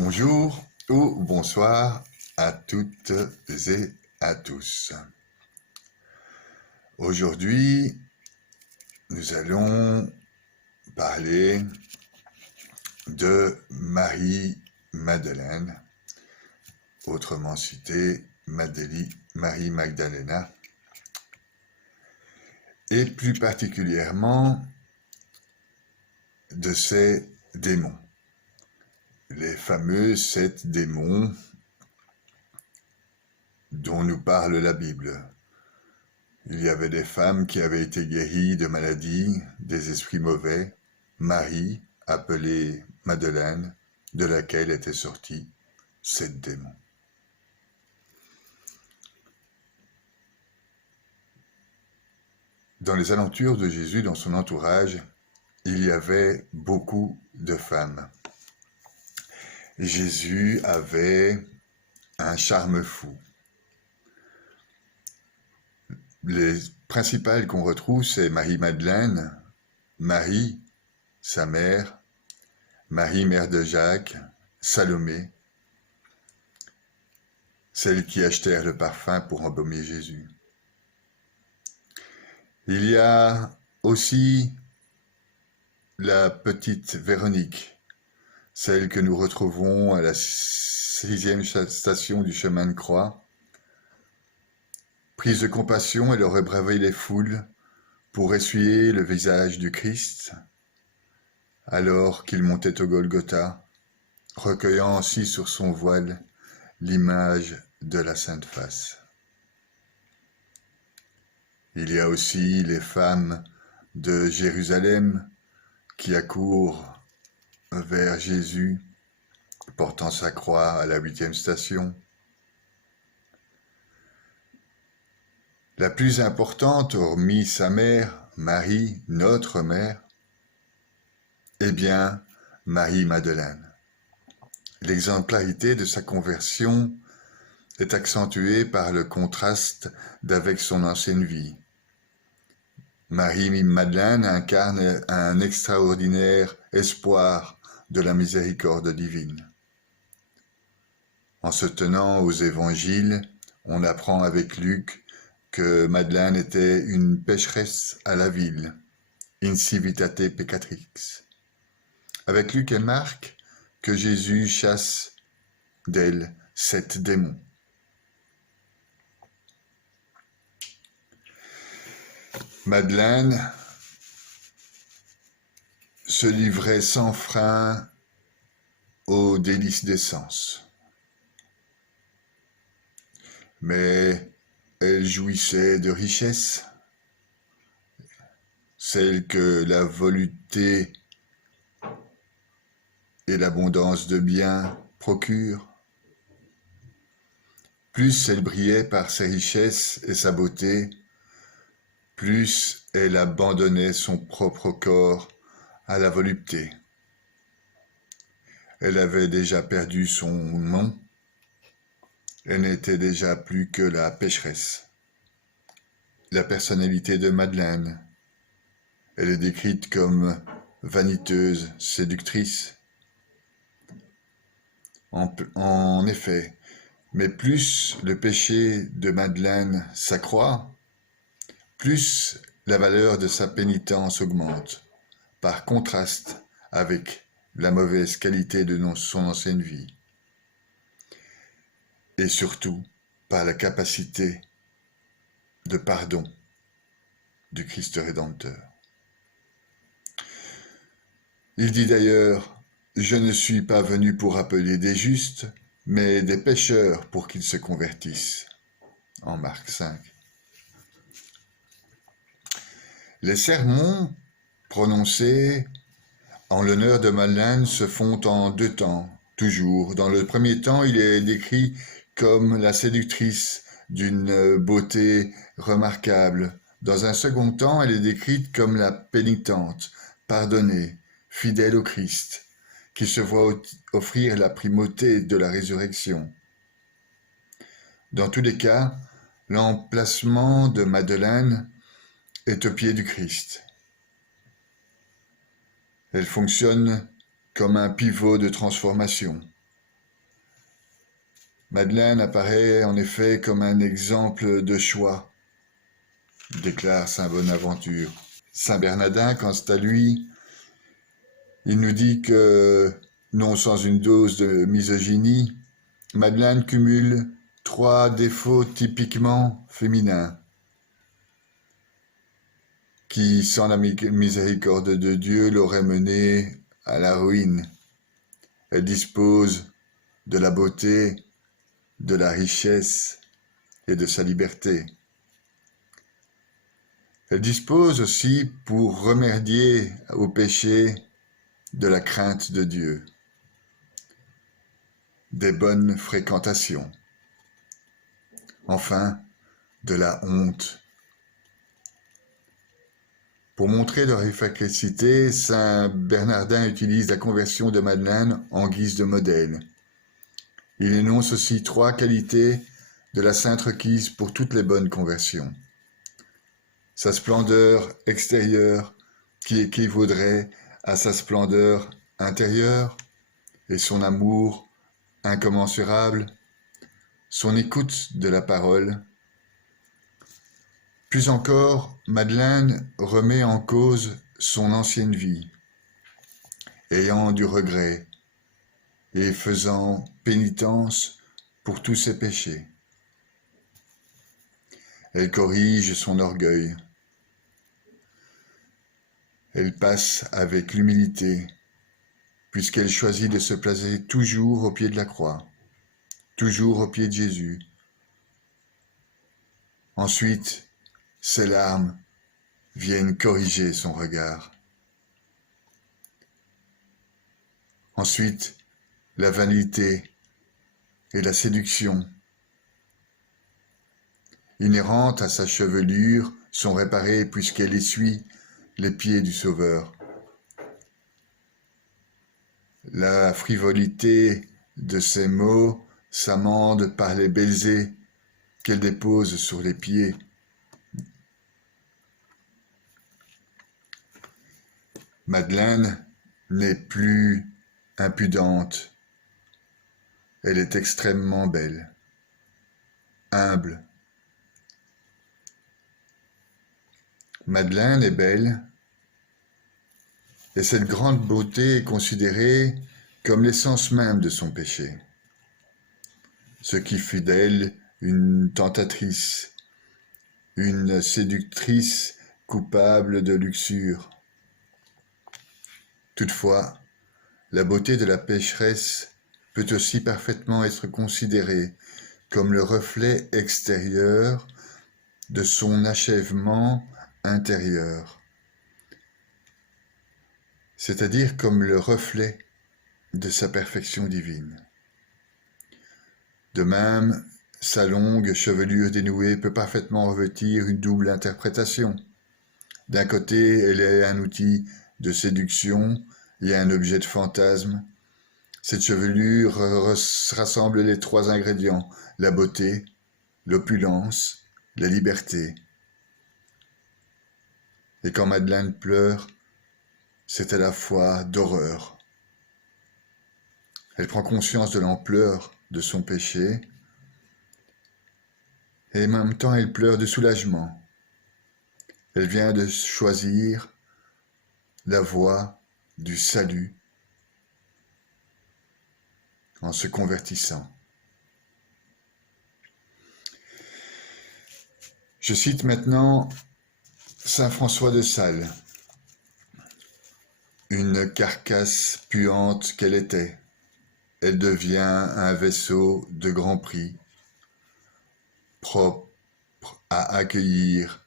Bonjour ou bonsoir à toutes et à tous. Aujourd'hui, nous allons parler de Marie-Madeleine, autrement citée Marie Magdalena, et plus particulièrement de ses démons. Les fameux 7 démons dont nous parle la Bible. Il y avait des femmes qui avaient été guéries de maladies, des esprits mauvais, Marie, appelée Madeleine, de laquelle étaient sortis 7 démons. Dans les aventures de Jésus, dans son entourage, il y avait beaucoup de femmes. Jésus avait un charme fou. Les principales qu'on retrouve, c'est Marie-Madeleine, Marie, sa mère, Marie, mère de Jacques, Salomé, celles qui achetèrent le parfum pour embaumer Jésus. Il y a aussi la petite Véronique, celle que nous retrouvons à la 6e station du chemin de croix. Prise de compassion, elle aurait bravé les foules pour essuyer le visage du Christ, alors qu'il montait au Golgotha, recueillant ainsi sur son voile l'image de la Sainte Face. Il y a aussi les femmes de Jérusalem qui accourent vers Jésus, portant sa croix à la 8e station. La plus importante, hormis sa mère, Marie, notre mère, eh bien, Marie-Madeleine. L'exemplarité de sa conversion est accentuée par le contraste d'avec son ancienne vie. Marie-Madeleine incarne un extraordinaire espoir de la miséricorde divine. En se tenant aux évangiles, on apprend avec Luc que Madeleine était une pécheresse à la ville, incivitate peccatrix. Avec Luc et Marc, que Jésus chasse d'elle 7 démons. Madeleine se livrait sans frein aux délices des sens. Mais elle jouissait de richesses, celles que la volupté et l'abondance de biens procurent. Plus elle brillait par ses richesses et sa beauté, plus elle abandonnait son propre corps à la volupté. Elle avait déjà perdu son nom, elle n'était déjà plus que la pécheresse. La personnalité de Madeleine, elle est décrite comme vaniteuse, séductrice. En effet, mais plus le péché de Madeleine s'accroît, plus la valeur de sa pénitence augmente, par contraste avec la mauvaise qualité de son ancienne vie, et surtout par la capacité de pardon du Christ Rédempteur. Il dit d'ailleurs, « Je ne suis pas venu pour appeler des justes, mais des pécheurs pour qu'ils se convertissent. » En Marc 5. Les sermons prononcés en l'honneur de Madeleine se font en 2 temps, toujours. Dans le premier temps, il est décrit comme la séductrice d'une beauté remarquable. Dans un second temps, elle est décrite comme la pénitente, pardonnée, fidèle au Christ, qui se voit offrir la primauté de la résurrection. Dans tous les cas, l'emplacement de Madeleine est au pied du Christ. Elle fonctionne comme un pivot de transformation. Madeleine apparaît en effet comme un exemple de choix, déclare saint Bonaventure. Saint Bernardin, quant à lui, il nous dit que, non sans une dose de misogynie, Madeleine cumule 3 défauts typiquement féminins qui, sans la miséricorde de Dieu, l'auraient menée à la ruine. Elle dispose de la beauté, de la richesse et de sa liberté. Elle dispose aussi, pour remédier au péché, de la crainte de Dieu, des bonnes fréquentations, enfin, de la honte. Pour montrer leur efficacité, saint Bernardin utilise la conversion de Madeleine en guise de modèle. Il énonce aussi 3 qualités de la sainte requise pour toutes les bonnes conversions. Sa splendeur extérieure qui équivaudrait à sa splendeur intérieure et son amour incommensurable, son écoute de la parole. Plus encore, Madeleine remet en cause son ancienne vie, ayant du regret et faisant pénitence pour tous ses péchés. Elle corrige son orgueil. Elle passe avec l'humilité, puisqu'elle choisit de se placer toujours au pied de la croix, toujours au pied de Jésus. Ensuite, ses larmes viennent corriger son regard. Ensuite, la vanité et la séduction inhérentes à sa chevelure sont réparées puisqu'elle essuie les pieds du Sauveur. La frivolité de ses mots s'amende par les baisers qu'elle dépose sur les pieds. Madeleine n'est plus impudente. Elle est extrêmement belle, humble. Madeleine est belle, et cette grande beauté est considérée comme l'essence même de son péché, ce qui fit d'elle une tentatrice, une séductrice coupable de luxure. Toutefois, la beauté de la pécheresse peut aussi parfaitement être considérée comme le reflet extérieur de son achèvement intérieur, c'est-à-dire comme le reflet de sa perfection divine. De même, sa longue chevelure dénouée peut parfaitement revêtir une double interprétation. D'un côté, elle est un outil de séduction et un objet de fantasme. Cette chevelure rassemble les 3 ingrédients, la beauté, l'opulence, la liberté. Et quand Madeleine pleure, c'est à la fois d'horreur. Elle prend conscience de l'ampleur de son péché et en même temps elle pleure de soulagement. Elle vient de choisir la voie du salut en se convertissant. Je cite maintenant saint François de Sales. Une carcasse puante qu'elle était, elle devient un vaisseau de grand prix, propre à accueillir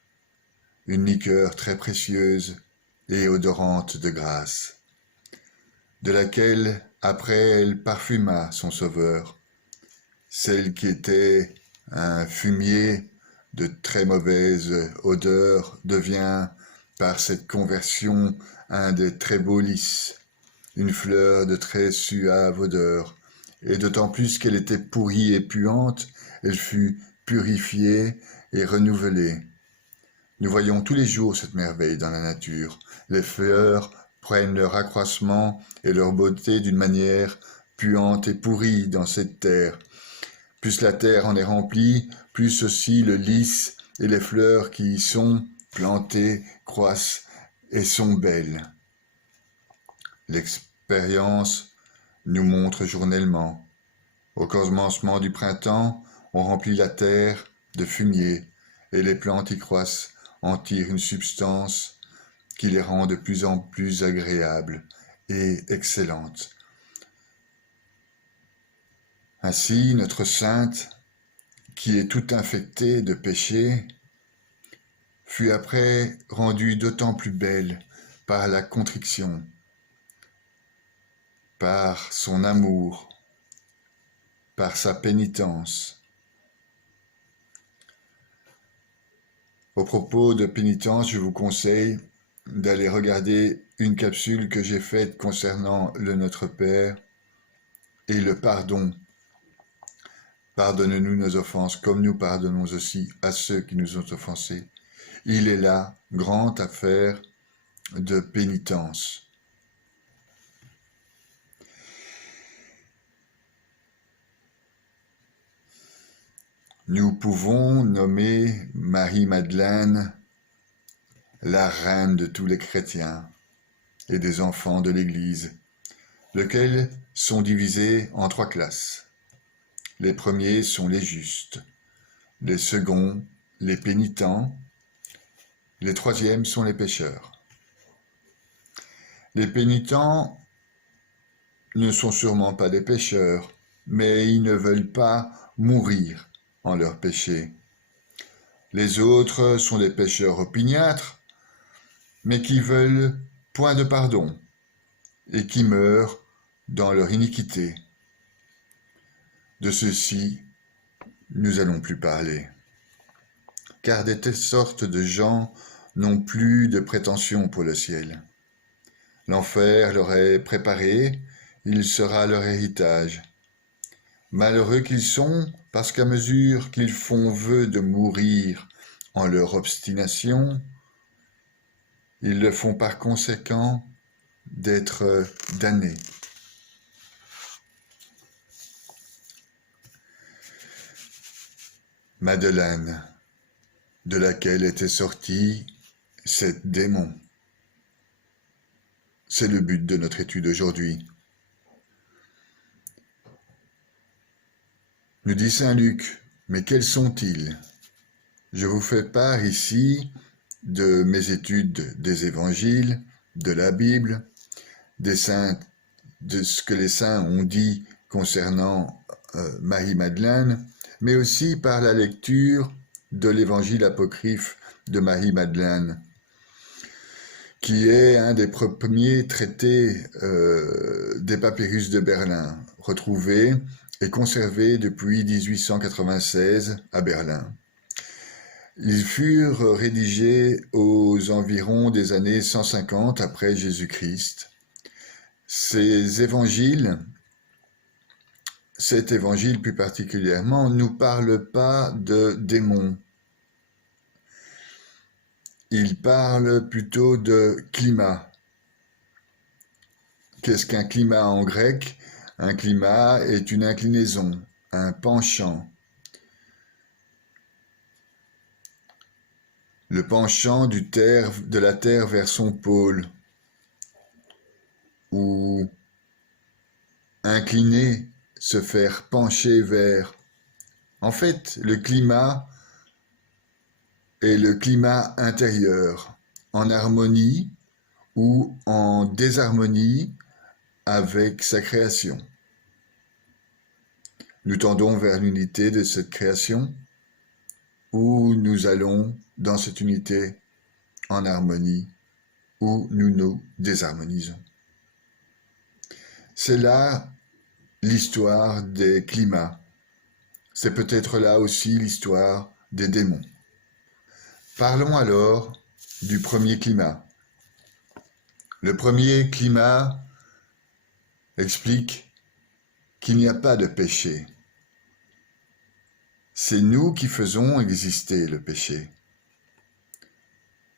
une liqueur très précieuse et odorante de grâce, de laquelle après elle parfuma son sauveur, celle qui était un fumier de très mauvaise odeur devient par cette conversion un des très beaux lys, une fleur de très suave odeur, et d'autant plus qu'elle était pourrie et puante, elle fut purifiée et renouvelée. Nous voyons tous les jours cette merveille dans la nature. Les fleurs prennent leur accroissement et leur beauté d'une manière puante et pourrie dans cette terre, Plus la terre en est remplie, plus aussi le lys et les fleurs qui y sont plantées croissent et sont belles. L'expérience nous montre journellement. Au commencement du printemps, on remplit la terre de fumier et les plantes y croissent, en tirent une substance qui les rend de plus en plus agréables et excellentes. Ainsi, notre sainte, qui est toute infectée de péché, fut après rendue d'autant plus belle par la contrition, par son amour, par sa pénitence. Au propos de pénitence, je vous conseille d'aller regarder une capsule que j'ai faite concernant le Notre Père et le pardon. Pardonne-nous nos offenses, comme nous pardonnons aussi à ceux qui nous ont offensés. Il est là, grande affaire de pénitence. Nous pouvons nommer Marie-Madeleine la reine de tous les chrétiens et des enfants de l'Église, lesquels sont divisés en 3 classes. Les premiers sont les justes, les seconds les pénitents, les troisièmes sont les pécheurs. Les pénitents ne sont sûrement pas des pécheurs, mais ils ne veulent pas mourir en leur péché. Les autres sont des pécheurs opiniâtres, mais qui veulent point de pardon et qui meurent dans leur iniquité. De ceux-ci, nous allons plus parler. Car de telles sortes de gens n'ont plus de prétention pour le ciel. L'enfer leur est préparé, il sera leur héritage. Malheureux qu'ils sont, parce qu'à mesure qu'ils font vœu de mourir en leur obstination, ils le font par conséquent d'être damnés. Madeleine, de laquelle était sorti cet démon. C'est le but de notre étude aujourd'hui. Nous dit saint Luc, mais quels sont-ils? Je vous fais part ici de mes études des évangiles, de la Bible, des saints, de ce que les saints ont dit concernant Marie-Madeleine, mais aussi par la lecture de l'évangile apocryphe de Marie-Madeleine, qui est un des premiers traités des papyrus de Berlin, retrouvés et conservés depuis 1896 à Berlin. Ils furent rédigés aux environs des années 150 après Jésus-Christ. Ces évangiles, cet évangile plus particulièrement, ne nous parle pas de démons. Il parle plutôt de climat. Qu'est-ce qu'un climat en grec? Un climat est une inclinaison, un penchant. Le penchant de la terre vers son pôle, ou incliner, se faire pencher vers. En fait, le climat est le climat intérieur, en harmonie ou en désharmonie avec sa création. Nous tendons vers l'unité de cette création, ou nous allons dans cette unité en harmonie, où nous nous désharmonisons. C'est là l'histoire des climats. C'est peut-être là aussi l'histoire des démons. Parlons alors du premier climat. Le premier climat explique qu'il n'y a pas de péché. C'est nous qui faisons exister le péché.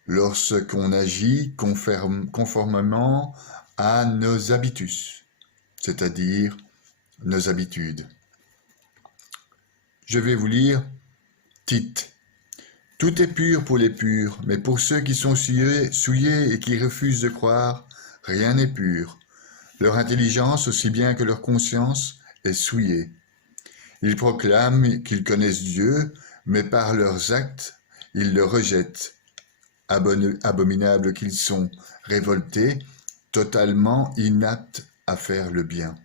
Lorsqu'on agit conformément à nos habitus, c'est-à-dire nos habitudes. Je vais vous lire Tite. Tout est pur pour les purs, mais pour ceux qui sont souillés et qui refusent de croire, rien n'est pur. Leur intelligence, aussi bien que leur conscience, est souillée. Ils proclament qu'ils connaissent Dieu, mais par leurs actes, ils le rejettent. Abominables qu'ils sont, révoltés, totalement inaptes à faire le bien.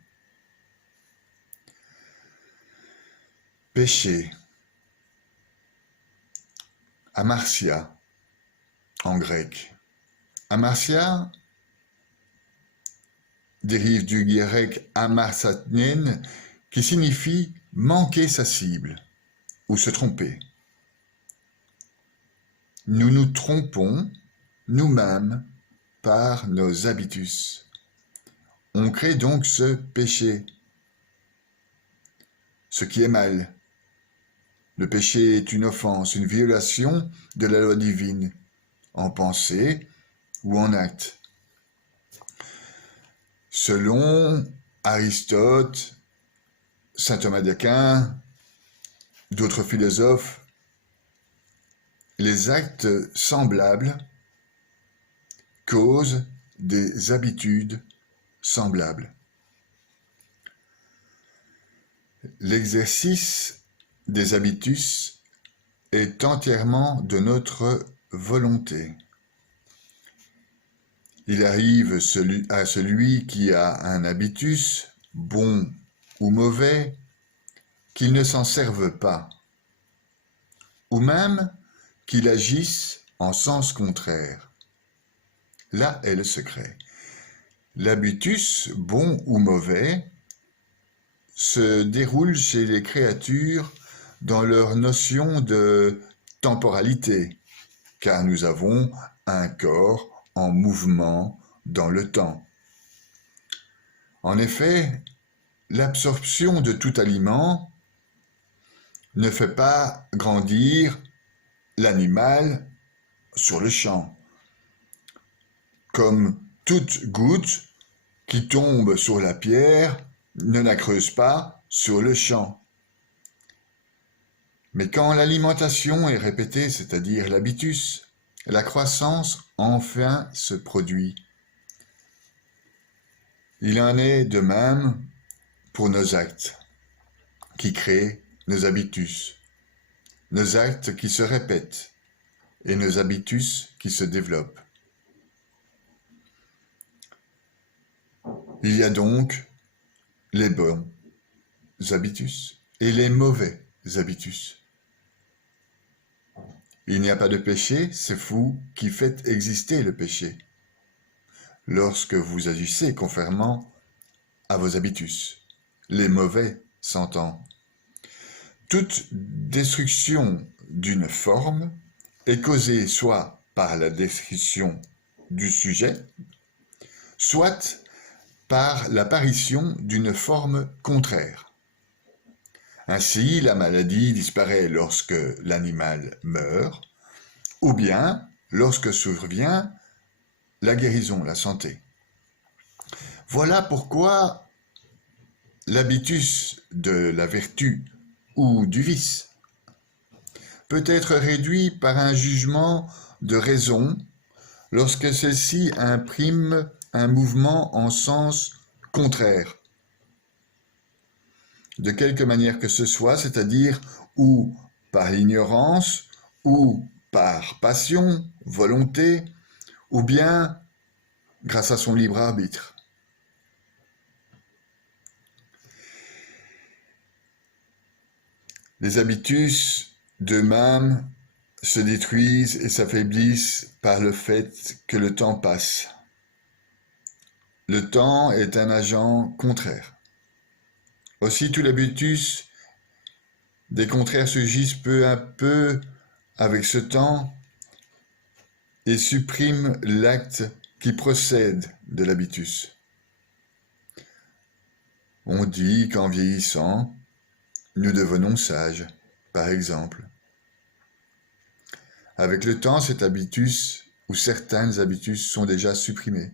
Péché. Amartia, en grec. Amartia dérive du grec amarsatnen, qui signifie manquer sa cible ou se tromper. Nous nous trompons nous-mêmes par nos habitus. On crée donc ce péché, ce qui est mal. Le péché est une offense, une violation de la loi divine, en pensée ou en acte. Selon Aristote, saint Thomas d'Aquin, d'autres philosophes, les actes semblables causent des habitudes semblables. L'exercice des habitus est entièrement de notre volonté. Il arrive à celui qui a un habitus, bon ou mauvais, qu'il ne s'en serve pas, ou même qu'il agisse en sens contraire. Là est le secret. L'habitus, bon ou mauvais, se déroule chez les créatures dans leur notion de temporalité, car nous avons un corps en mouvement dans le temps. En effet, l'absorption de tout aliment ne fait pas grandir l'animal sur le champ. Comme toute goutte qui tombe sur la pierre ne la creuse pas sur le champ. Mais quand l'alimentation est répétée, c'est-à-dire l'habitus, la croissance enfin se produit. Il en est de même pour nos actes, qui créent nos habitus, nos actes qui se répètent et nos habitus qui se développent. Il y a donc les bons habitus et les mauvais habitus. Il n'y a pas de péché, c'est vous qui faites exister le péché, lorsque vous agissez conformément à vos habitus. Les mauvais s'entend. Toute destruction d'une forme est causée soit par la destruction du sujet, soit par l'apparition d'une forme contraire. Ainsi, la maladie disparaît lorsque l'animal meurt, ou bien lorsque survient la guérison, la santé. Voilà pourquoi l'habitus de la vertu ou du vice peut être réduit par un jugement de raison lorsque celle-ci imprime un mouvement en sens contraire, de quelque manière que ce soit, c'est-à-dire ou par l'ignorance, ou par passion, volonté, ou bien grâce à son libre arbitre. Les habitus d'eux-mêmes se détruisent et s'affaiblissent par le fait que le temps passe. Le temps est un agent contraire. Aussi, tout l'habitus des contraires surgissent peu à peu avec ce temps et suppriment l'acte qui procède de l'habitus. On dit qu'en vieillissant, nous devenons sages, par exemple. Avec le temps, cet habitus ou certaines habitus sont déjà supprimés.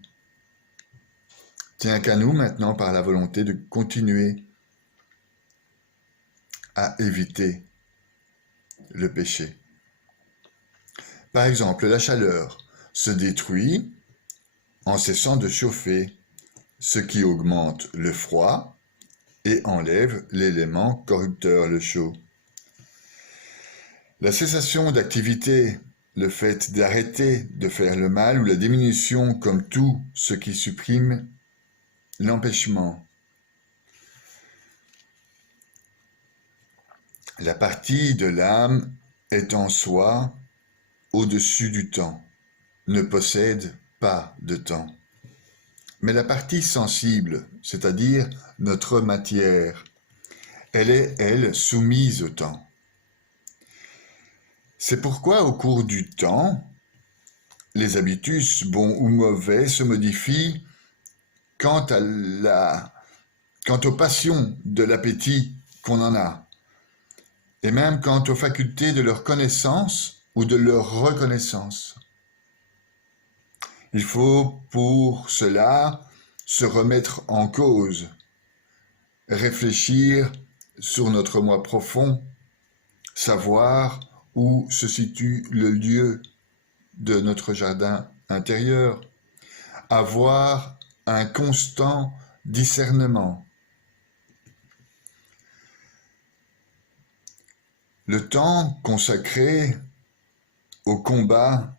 Tient qu'à nous maintenant par la volonté de continuer à éviter le péché. Par exemple, la chaleur se détruit en cessant de chauffer, ce qui augmente le froid et enlève l'élément corrupteur, le chaud. La cessation d'activité, le fait d'arrêter de faire le mal ou la diminution comme tout ce qui supprime l'empêchement. La partie de l'âme est en soi au-dessus du temps, ne possède pas de temps. Mais la partie sensible, c'est-à-dire notre matière, elle est, elle, soumise au temps. C'est pourquoi au cours du temps, les habitus, bons ou mauvais, se modifient quant aux passions de l'appétit qu'on en a, et même quant aux facultés de leur connaissance ou de leur reconnaissance. Il faut pour cela se remettre en cause, réfléchir sur notre moi profond, savoir où se situe le lieu de notre jardin intérieur, avoir un constant discernement. Le temps consacré au combat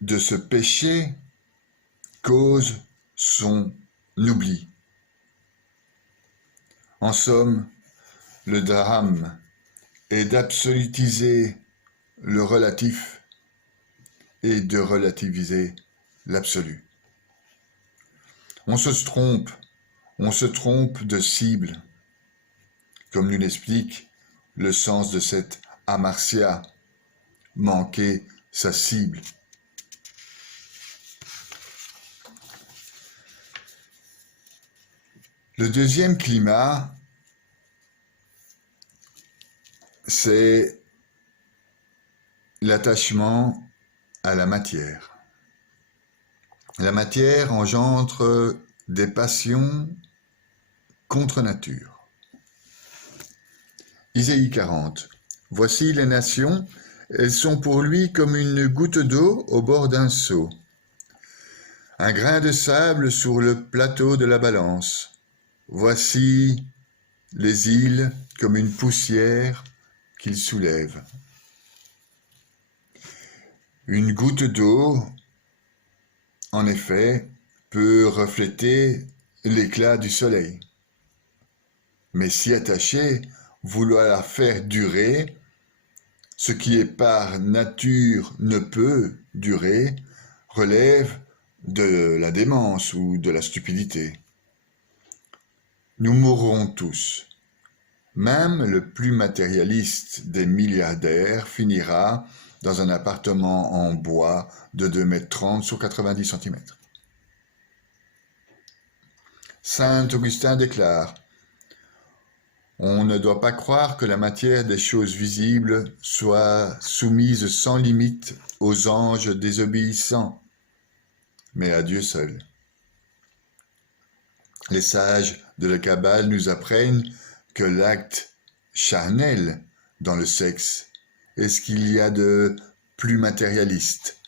de ce péché cause son oubli. En somme, le drame est d'absolutiser le relatif et de relativiser l'absolu. On se trompe de cible, comme nous l'explique le sens de cette amartia, manquer sa cible. Le deuxième climat, c'est l'attachement à la matière. La matière engendre des passions contre nature. Isaïe 40. Voici les nations, elles sont pour lui comme une goutte d'eau au bord d'un seau, un grain de sable sur le plateau de la balance. Voici les îles comme une poussière qu'il soulève. Une goutte d'eau, en effet, peut refléter l'éclat du soleil. Mais s'y attacher, vouloir la faire durer, ce qui est par nature ne peut durer, relève de la démence ou de la stupidité. Nous mourrons tous. Même le plus matérialiste des milliardaires finira dans un appartement en bois de 2,30 m sur 90 cm. Saint Augustin déclare: on ne doit pas croire que la matière des choses visibles soit soumise sans limite aux anges désobéissants, mais à Dieu seul. Les sages de la Kabbale nous apprennent que l'acte charnel dans le sexe est ce qu'il y a de plus matérialiste.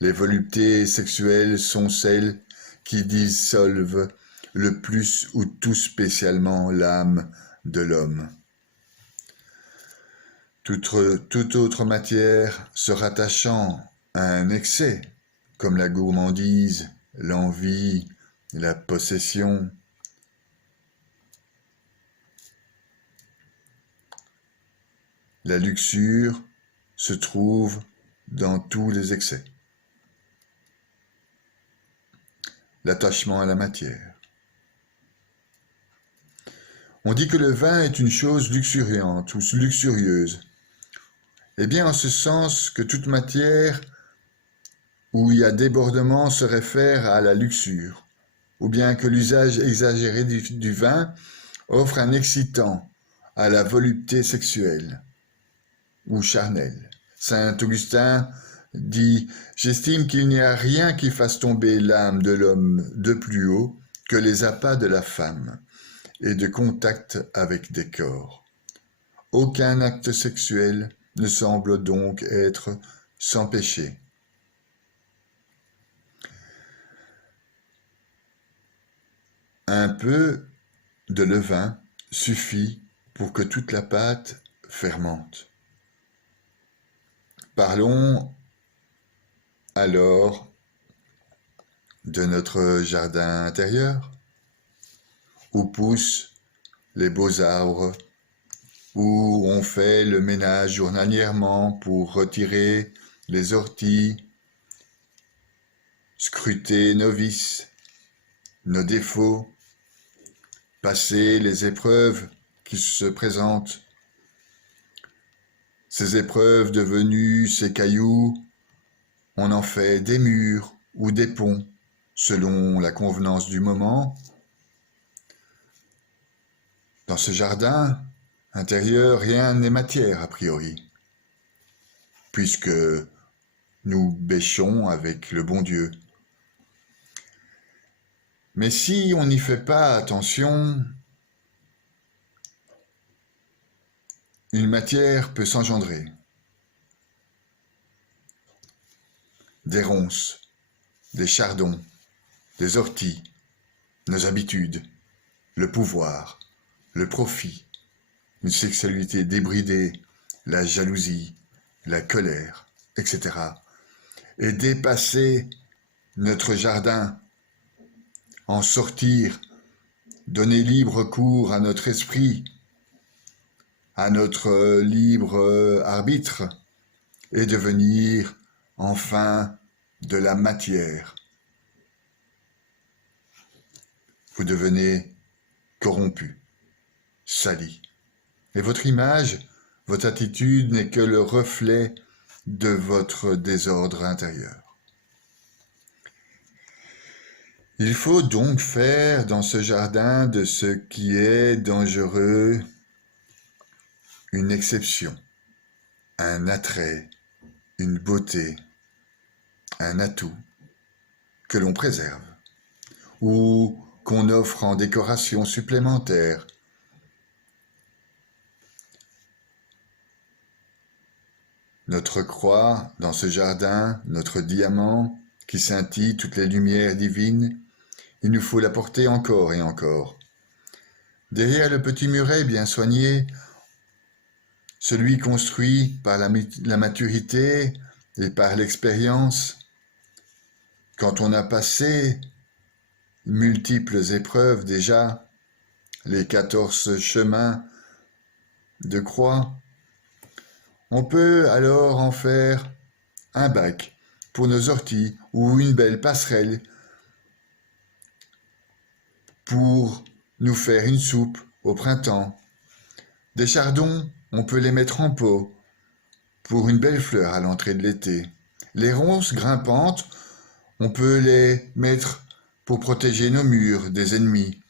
Les voluptés sexuelles sont celles qui dissolvent le plus ou tout spécialement l'âme de l'homme. Toute autre matière se rattachant à un excès, comme la gourmandise, l'envie, la possession, la luxure, se trouve dans tous les excès. L'attachement à la matière. On dit que le vin est une chose luxuriante ou luxurieuse. Eh bien, en ce sens que toute matière où il y a débordement se réfère à la luxure, ou bien que l'usage exagéré du vin offre un excitant à la volupté sexuelle ou charnelle. Saint Augustin dit « J'estime qu'il n'y a rien qui fasse tomber l'âme de l'homme de plus haut que les appâts de la femme. et de contact avec des corps. Aucun acte sexuel ne semble donc être sans péché. Un peu de levain suffit pour que toute la pâte fermente. Parlons alors de notre jardin intérieur, où poussent les beaux arbres, où on fait le ménage journalièrement pour retirer les orties, scruter nos vices, nos défauts, passer les épreuves qui se présentent. Ces épreuves devenues ces cailloux, on en fait des murs ou des ponts, selon la convenance du moment. Dans ce jardin intérieur, rien n'est matière a priori, puisque nous bêchons avec le bon Dieu. Mais si on n'y fait pas attention, une matière peut s'engendrer. Des ronces, des chardons, des orties, nos habitudes, le pouvoir, le profit, une sexualité débridée, la jalousie, la colère, etc. Et dépasser notre jardin, en sortir, donner libre cours à notre esprit, à notre libre arbitre, et devenir enfin de la matière. Vous devenez corrompu, sali. Et votre image, votre attitude n'est que le reflet de votre désordre intérieur. Il faut donc faire dans ce jardin de ce qui est dangereux une exception, un attrait, une beauté, un atout que l'on préserve ou qu'on offre en décoration supplémentaire. Notre croix dans ce jardin, notre diamant qui scintille toutes les lumières divines, il nous faut la porter encore et encore. Derrière le petit muret bien soigné, celui construit par la maturité et par l'expérience, quand on a passé multiples épreuves déjà, les 14 chemins de croix, on peut alors en faire un bac pour nos orties ou une belle passerelle pour nous faire une soupe au printemps. Des chardons, on peut les mettre en pot pour une belle fleur à l'entrée de l'été. Les ronces grimpantes, on peut les mettre pour protéger nos murs des ennemis,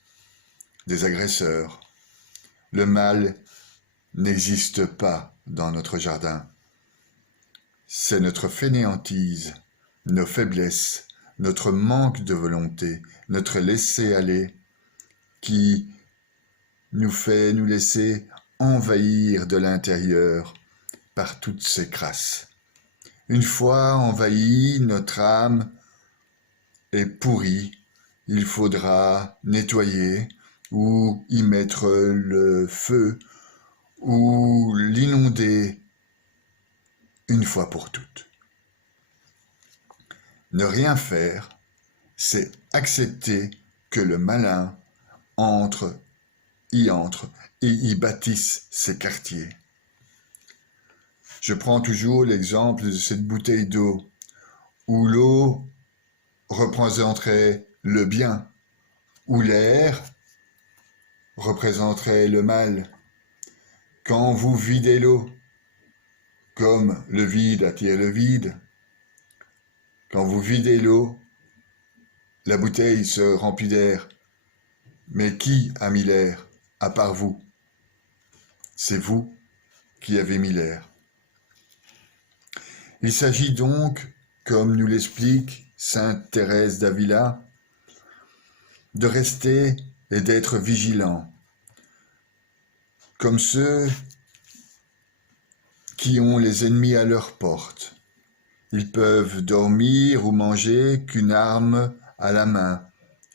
des agresseurs. Le mal n'existe pas dans notre jardin. C'est notre fainéantise, nos faiblesses, notre manque de volonté, notre laisser-aller qui nous fait nous laisser envahir de l'intérieur par toutes ces crasses. Une fois envahie, notre âme est pourrie, il faudra nettoyer ou y mettre le feu ou l'inonder une fois pour toutes. Ne rien faire, c'est accepter que le malin entre et y bâtisse ses quartiers. Je prends toujours l'exemple de cette bouteille d'eau, où l'eau représenterait le bien, où l'air représenterait le mal. Quand vous videz l'eau, comme le vide attire le vide, quand vous videz l'eau, la bouteille se remplit d'air. Mais qui a mis l'air, à part vous? C'est vous qui avez mis l'air. Il s'agit donc, comme nous l'explique sainte Thérèse d'Avila, de rester et d'être vigilant comme ceux qui ont les ennemis à leur porte. Ils peuvent dormir ou manger qu'une arme à la main,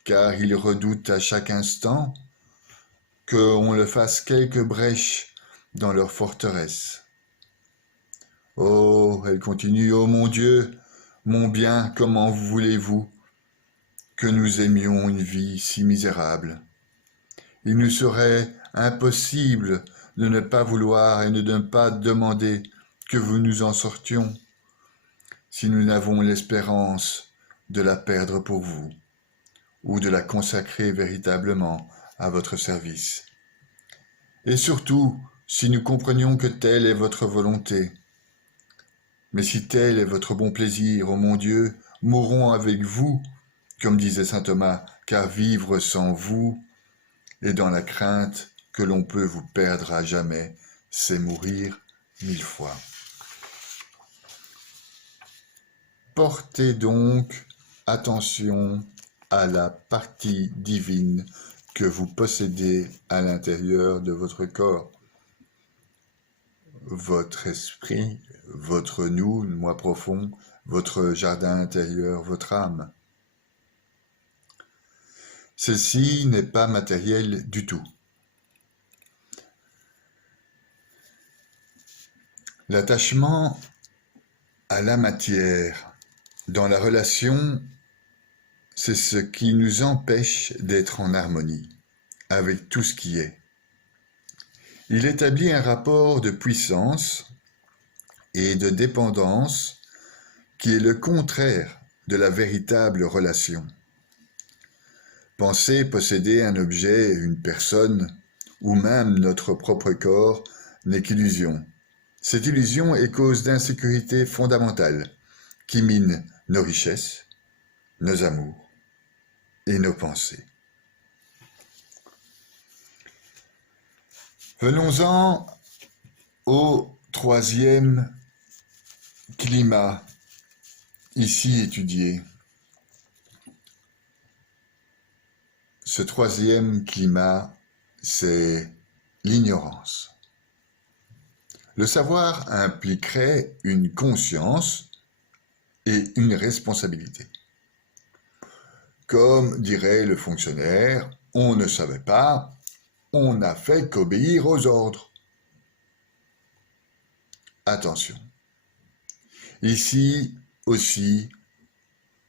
car ils redoutent à chaque instant qu'on leur fasse quelques brèches dans leur forteresse. Oh, elle continue, oh mon Dieu, mon bien, comment voulez-vous que nous aimions une vie si misérable? Il nous serait impossible de ne pas vouloir et de ne pas demander que vous nous en sortions, si nous n'avons l'espérance de la perdre pour vous, ou de la consacrer véritablement à votre service. Et surtout, si nous comprenions que telle est votre volonté. Mais si tel est votre bon plaisir, ô mon Dieu, mourons avec vous, comme disait saint Thomas, car vivre sans vous, et dans la crainte que l'on peut vous perdre à jamais, c'est mourir 1000 fois. Portez donc attention à la partie divine que vous possédez à l'intérieur de votre corps, votre esprit, votre nous, le moi profond, votre jardin intérieur, votre âme. Ceci n'est pas matériel du tout. L'attachement à la matière dans la relation, c'est ce qui nous empêche d'être en harmonie avec tout ce qui est. Il établit un rapport de puissance et de dépendance qui est le contraire de la véritable relation. Penser posséder un objet, une personne, ou même notre propre corps n'est qu'illusion. Cette illusion est cause d'insécurité fondamentale qui mine nos richesses, nos amours et nos pensées. Venons-en au troisième climat ici étudié. Ce troisième climat, c'est l'ignorance. Le savoir impliquerait une conscience et une responsabilité. Comme dirait le fonctionnaire, on ne savait pas, on n'a fait qu'obéir aux ordres. Attention. Ici aussi,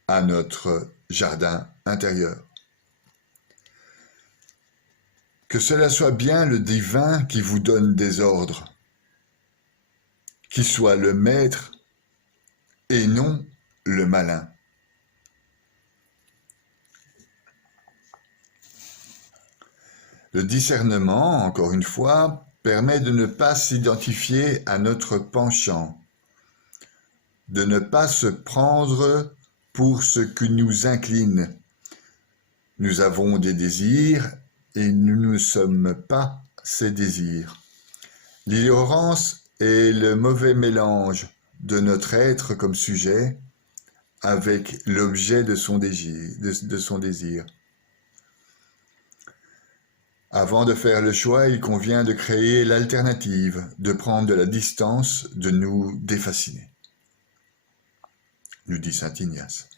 à notre jardin intérieur. Que cela soit bien le divin qui vous donne des ordres, qui soit le maître et non le malin. Le discernement, encore une fois, permet de ne pas s'identifier à notre penchant, de ne pas se prendre pour ce qui nous incline. Nous avons des désirs et nous ne sommes pas ces désirs. L'ignorance est le mauvais mélange de notre être comme sujet avec l'objet de son désir. Avant de faire le choix, il convient de créer l'alternative, de prendre de la distance, de nous défasciner, nous dit saint Ignace.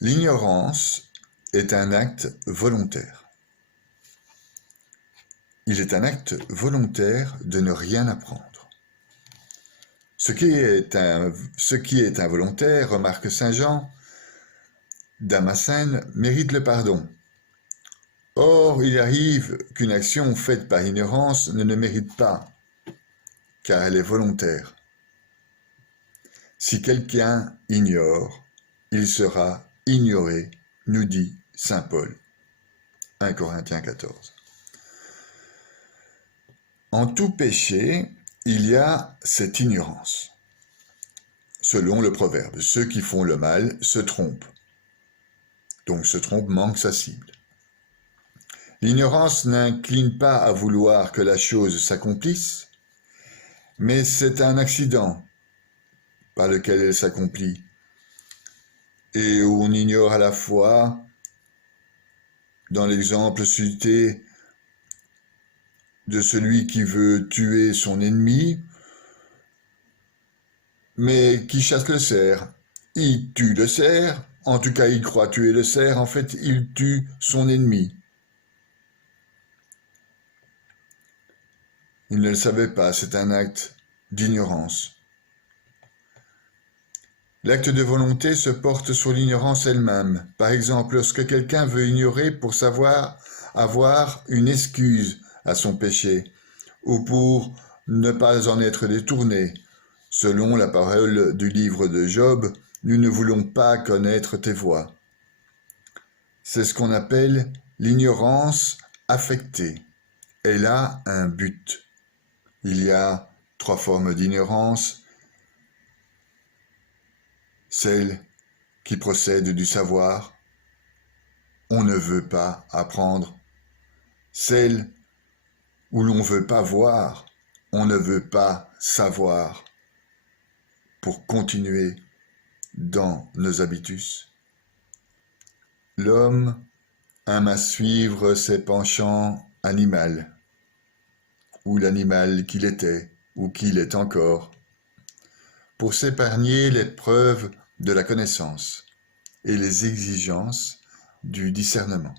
L'ignorance est un acte volontaire. Il est un acte volontaire de ne rien apprendre. Ce qui est involontaire, remarque saint Jean Damascène, mérite le pardon. Or, il arrive qu'une action faite par ignorance ne mérite pas, car elle est volontaire. Si quelqu'un ignore, il sera ignoré, nous dit saint Paul. 1 Corinthiens 14. En tout péché, il y a cette ignorance. Selon le proverbe, ceux qui font le mal se trompent. Donc se trompe manque sa cible. L'ignorance n'incline pas à vouloir que la chose s'accomplisse, mais c'est un accident par lequel elle s'accomplit, et où on ignore à la fois, dans l'exemple cité, de celui qui veut tuer son ennemi, mais qui chasse le cerf. Il tue le cerf, en tout cas il croit tuer le cerf, en fait il tue son ennemi. Il ne le savait pas, c'est un acte d'ignorance. L'acte de volonté se porte sur l'ignorance elle-même. Par exemple, lorsque quelqu'un veut ignorer pour savoir avoir une excuse à son péché, ou pour ne pas en être détourné. Selon la parole du livre de Job, nous ne voulons pas connaître tes voies. C'est ce qu'on appelle l'ignorance affectée. Elle a un but. Il y a 3 formes d'ignorance. Celle qui procède du savoir. On ne veut pas apprendre. Celle où l'on ne veut pas voir. On ne veut pas savoir pour continuer dans nos habitus. L'homme aime à suivre ses penchants animaux, ou l'animal qu'il était, ou qu'il est encore, pour s'épargner les preuves de la connaissance et les exigences du discernement.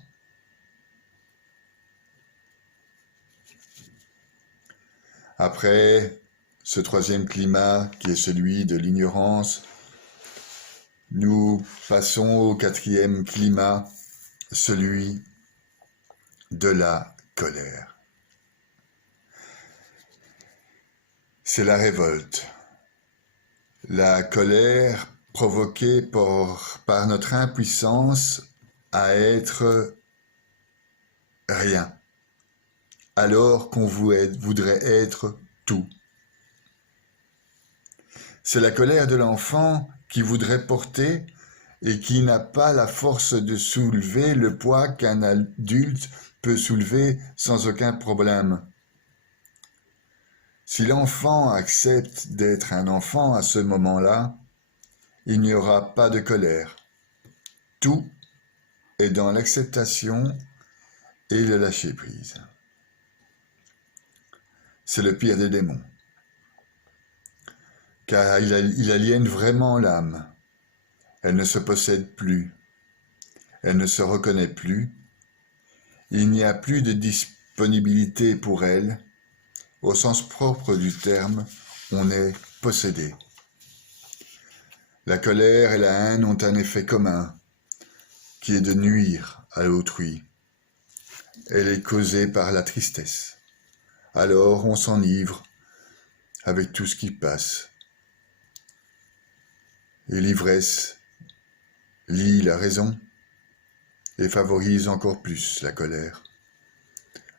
Après ce 3e climat, qui est celui de l'ignorance, nous passons au 4e climat, celui de la colère. C'est la révolte. La colère provoquée par notre impuissance à être rien, alors qu'on voudrait être tout. C'est la colère de l'enfant qui voudrait porter et qui n'a pas la force de soulever le poids qu'un adulte peut soulever sans aucun problème. Si l'enfant accepte d'être un enfant à ce moment-là, il n'y aura pas de colère. Tout est dans l'acceptation et le lâcher-prise. C'est le pire des démons, car il aliène vraiment l'âme. Elle ne se possède plus, elle ne se reconnaît plus, il n'y a plus de disponibilité pour elle. Au sens propre du terme, on est possédé. La colère et la haine ont un effet commun, qui est de nuire à l'autrui. Elle est causée par la tristesse. Alors on s'enivre avec tout ce qui passe. Et l'ivresse lie la raison et favorise encore plus la colère.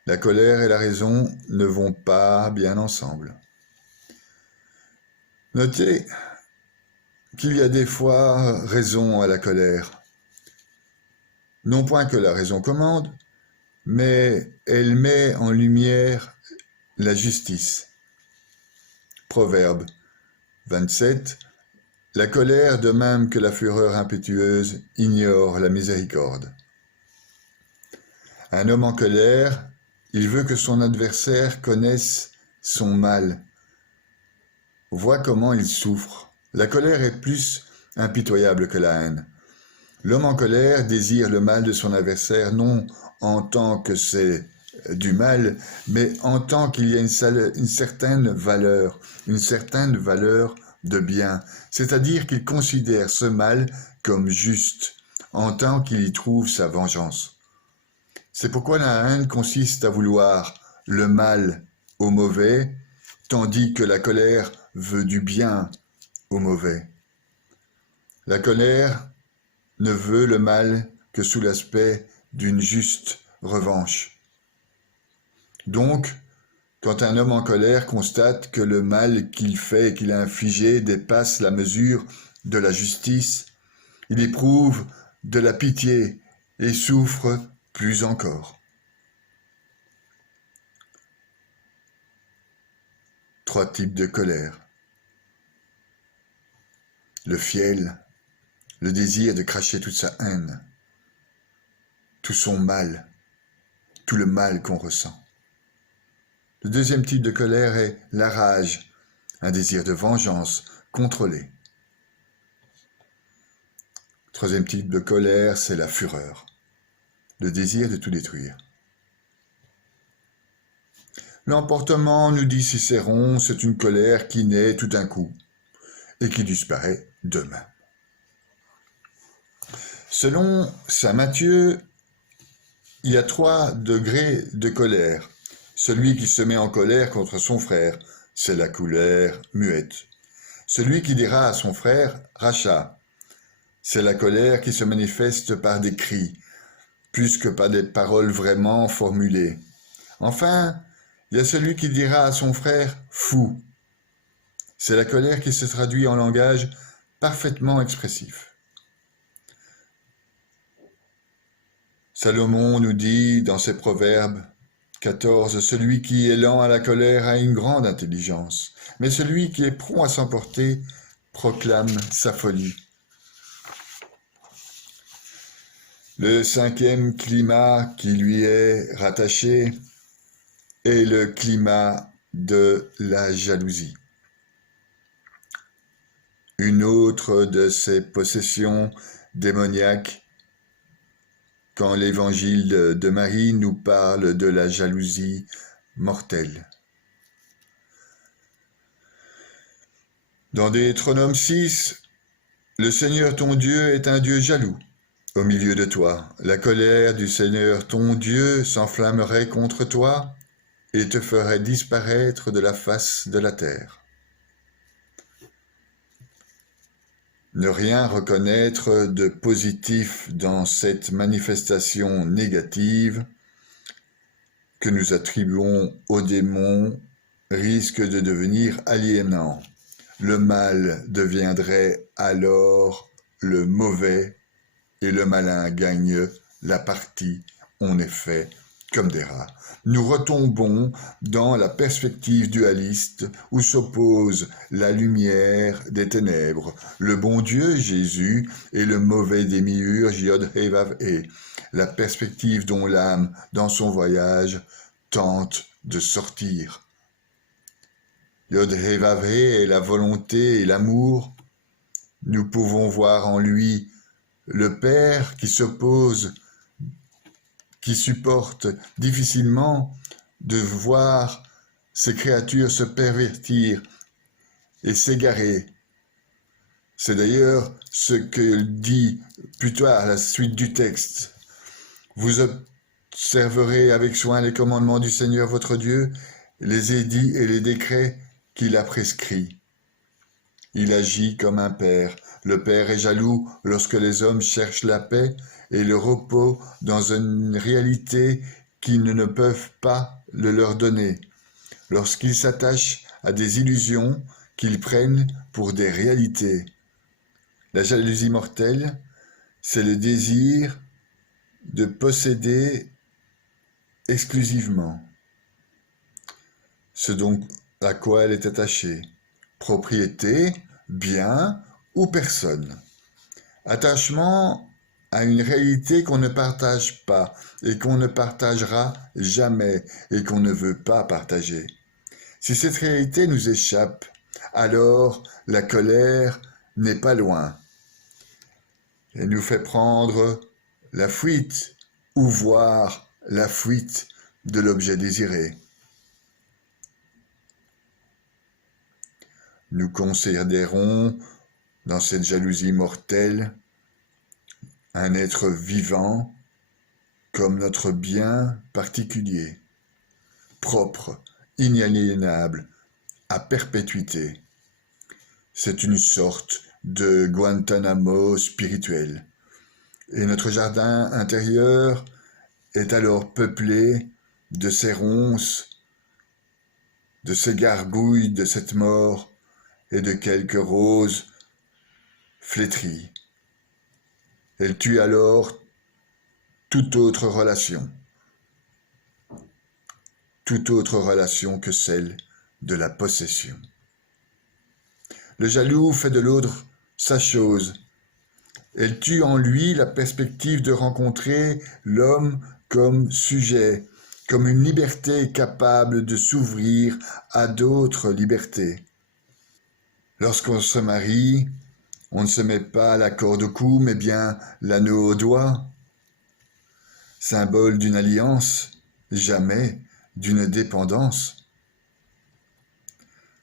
La colère et la raison ne vont pas bien ensemble. Notez qu'il y a des fois raison à la colère. Non point que la raison commande, mais elle met en lumière la justice. Proverbe 27. La colère, de même que la fureur impétueuse, ignore la miséricorde. Un homme en colère, il veut que son adversaire connaisse son mal. Voit comment il souffre. La colère est plus impitoyable que la haine. L'homme en colère désire le mal de son adversaire non en tant que c'est du mal, mais en tant qu'il y a une certaine valeur de bien, c'est-à-dire qu'il considère ce mal comme juste, en tant qu'il y trouve sa vengeance. C'est pourquoi la haine consiste à vouloir le mal au mauvais, tandis que la colère veut du bien au mauvais. La colère ne veut le mal que sous l'aspect d'une juste revanche. Donc, quand un homme en colère constate que le mal qu'il fait et qu'il a infligé dépasse la mesure de la justice, il éprouve de la pitié et souffre plus encore. 3 types de colère. Le fiel, le désir de cracher toute sa haine, tout son mal, tout le mal qu'on ressent. Le deuxième type de colère est la rage, un désir de vengeance contrôlé. Le troisième type de colère, c'est la fureur, le désir de tout détruire. L'emportement, nous dit Cicéron, c'est une colère qui naît tout d'un coup et qui disparaît demain. Selon saint Matthieu, il y a 3 degrés de colère. Celui qui se met en colère contre son frère, c'est la colère muette. Celui qui dira à son frère « rachat », c'est la colère qui se manifeste par des cris, plus que par des paroles vraiment formulées. Enfin, il y a celui qui dira à son frère « fou ». C'est la colère qui se traduit en langage parfaitement expressif. Salomon nous dit dans ses Proverbes 14, « Celui qui est lent à la colère a une grande intelligence, mais celui qui est prompt à s'emporter proclame sa folie. » Le 5e climat qui lui est rattaché est le climat de la jalousie. Une autre de ces possessions démoniaques, quand l'évangile de Marie nous parle de la jalousie mortelle. Dans Deutéronome 6, le Seigneur ton Dieu est un Dieu jaloux. Au milieu de toi, la colère du Seigneur ton Dieu s'enflammerait contre toi et te ferait disparaître de la face de la terre. Ne rien reconnaître de positif dans cette manifestation négative que nous attribuons aux démons risque de devenir aliénant. Le mal deviendrait alors le mauvais et le malin gagne la partie, en effet, comme des rats. Nous retombons dans la perspective dualiste où s'oppose la lumière des ténèbres, le bon Dieu, Jésus, et le mauvais démiurge, Yod-Hé-Vav-Hé, la perspective dont l'âme, dans son voyage, tente de sortir. Yod-Hé-Vav-Hé est la volonté et l'amour. Nous pouvons voir en lui le Père qui s'oppose, qui supporte difficilement de voir ses créatures se pervertir et s'égarer. C'est d'ailleurs ce que dit plus tard la suite du texte. Vous observerez avec soin les commandements du Seigneur votre Dieu, les édits et les décrets qu'il a prescrits. Il agit comme un père. Le père est jaloux lorsque les hommes cherchent la paix et le repos dans une réalité qu'ils ne peuvent pas le leur donner. Lorsqu'ils s'attachent à des illusions qu'ils prennent pour des réalités. La jalousie mortelle, c'est le désir de posséder exclusivement ce dont à quoi elle est attachée. Propriété, bien ou personne. Attachement à une réalité qu'on ne partage pas et qu'on ne partagera jamais et qu'on ne veut pas partager. Si cette réalité nous échappe, alors la colère n'est pas loin et nous fait prendre la fuite ou voir la fuite de l'objet désiré. Nous considérons dans cette jalousie mortelle un être vivant comme notre bien particulier, propre, inaliénable, à perpétuité. C'est une sorte de Guantanamo spirituel. Et notre jardin intérieur est alors peuplé de ces ronces, de ces gargouilles de cette mort et de quelques roses flétries. Elle tue alors toute autre relation que celle de la possession. Le jaloux fait de l'autre sa chose. Elle tue en lui la perspective de rencontrer l'homme comme sujet, comme une liberté capable de s'ouvrir à d'autres libertés. Lorsqu'on se marie, on ne se met pas la corde au cou, mais bien l'anneau au doigt, symbole d'une alliance, jamais d'une dépendance.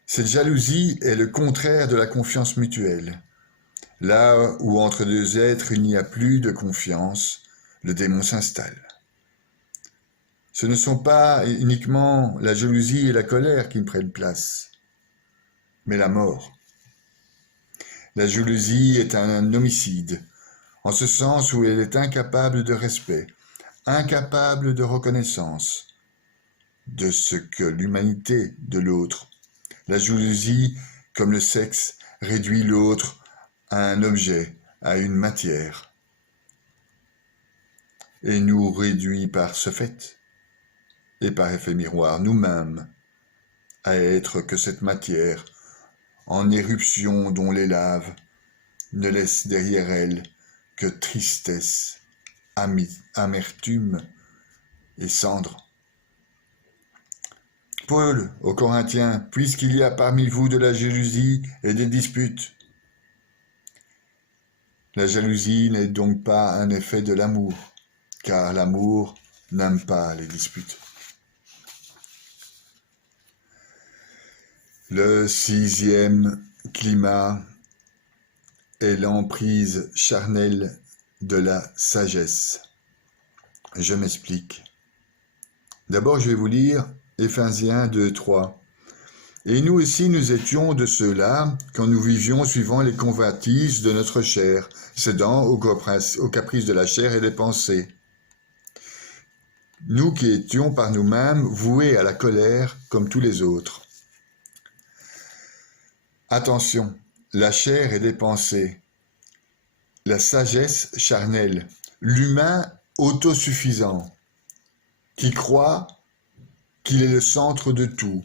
Cette jalousie est le contraire de la confiance mutuelle. Là où entre deux êtres il n'y a plus de confiance, le démon s'installe. Ce ne sont pas uniquement la jalousie et la colère qui me prennent place, mais la mort. La jalousie est un homicide, en ce sens où elle est incapable de respect, incapable de reconnaissance de ce que l'humanité de l'autre. La jalousie, comme le sexe, réduit l'autre à un objet, à une matière, et nous réduit par ce fait, et par effet miroir nous-mêmes, à être que cette matière, en éruption dont les laves, ne laisse derrière elle que tristesse, amertume et cendre. Paul, aux Corinthiens, puisqu'il y a parmi vous de la jalousie et des disputes. La jalousie n'est donc pas un effet de l'amour, car l'amour n'aime pas les disputes. Le 6e climat est l'emprise charnelle de la sagesse. Je m'explique. D'abord, je vais vous lire Éphésiens 2, 3. Et nous aussi, nous étions de ceux-là quand nous vivions suivant les convoitises de notre chair, cédant aux caprices de la chair et des pensées. Nous qui étions par nous-mêmes voués à la colère comme tous les autres. Attention, la chair et des pensées, la sagesse charnelle, l'humain autosuffisant, qui croit qu'il est le centre de tout,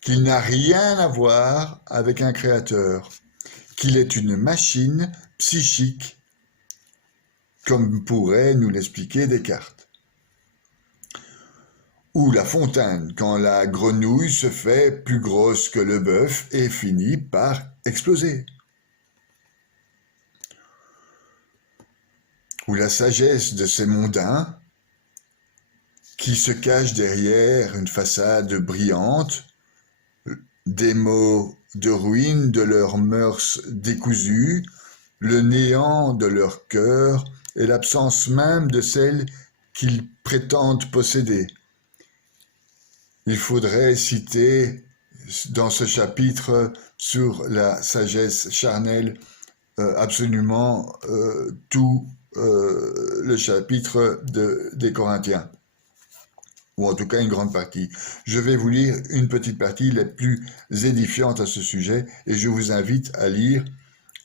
qu'il n'a rien à voir avec un créateur, qu'il est une machine psychique, comme pourrait nous l'expliquer Descartes. Ou La Fontaine, quand la grenouille se fait plus grosse que le bœuf et finit par exploser. Ou la sagesse de ces mondains qui se cachent derrière une façade brillante, des mots de ruine de leurs mœurs décousues, le néant de leur cœur et l'absence même de celle qu'ils prétendent posséder. Il faudrait citer dans ce chapitre sur la sagesse charnelle absolument tout le chapitre des Corinthiens, ou en tout cas une grande partie. Je vais vous lire une petite partie la plus édifiante à ce sujet, et je vous invite à lire